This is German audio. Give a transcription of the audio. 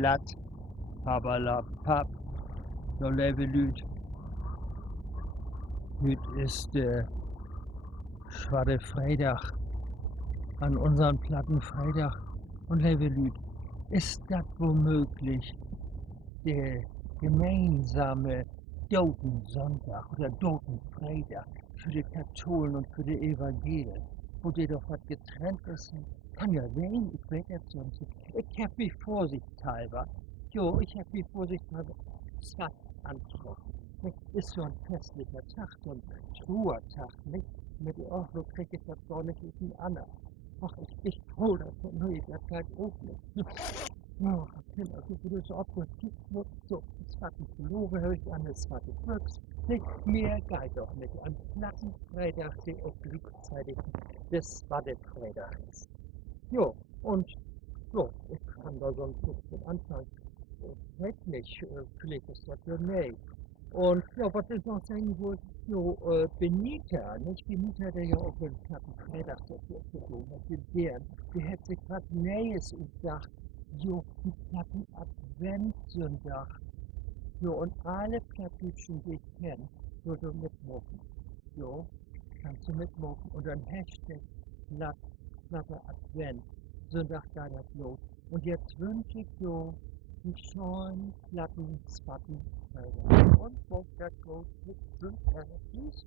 platt, Papp, so liebe Lüd, hüt ist Schwarte Freitag, an unserem platten Freitag. Und liebe Lüd, ist das womöglich der gemeinsame Totensonntag oder Totenfreitag für die Katholen und für die Evangelien, wo die doch was getrennt ist? Kann ja sein, ich weiß jetzt sonst nicht. Ich hab mich vorsichtshalber, ich hab mich vorsichtshalber satt angetroffen. Nicht? Ist so ein festlicher Tag, so ein Truhertag, nicht? Mit der Ordnung krieg ich das gar nicht in Anna. Ach, ich hol das von mir, das bleibt auch nicht. Ja, also wie du so abgekickt wird, so, das zweite Pullover höre ich an, das zweite Büchs. Nicht mehr geht doch nicht. Am platten Freitag, der auch gleichzeitig des zweiten Freitag ist. Jo, und so, ich kann da sonst nichts mit anfangen. Ich weiß nicht, vielleicht ist das ja nee. Und ja, was ich noch sagen wollte, so, Benita, nicht? Benita, der ja auch den platten Freitag dafür geflogen hat, der hat sich was Neues gedacht. Jo, die platten Adventssonntag. Jo, und alle Plattdütschen, die ich kenne, würde mitmachen. Jo, kannst du mitmachen. Und dann Hashtag platt, platter Advent. Sonntag da das los. Und jetzt wünsche ich so einen schönen, platten, spatten Freitag. Und wo das los mit Sonntag. Tschüss.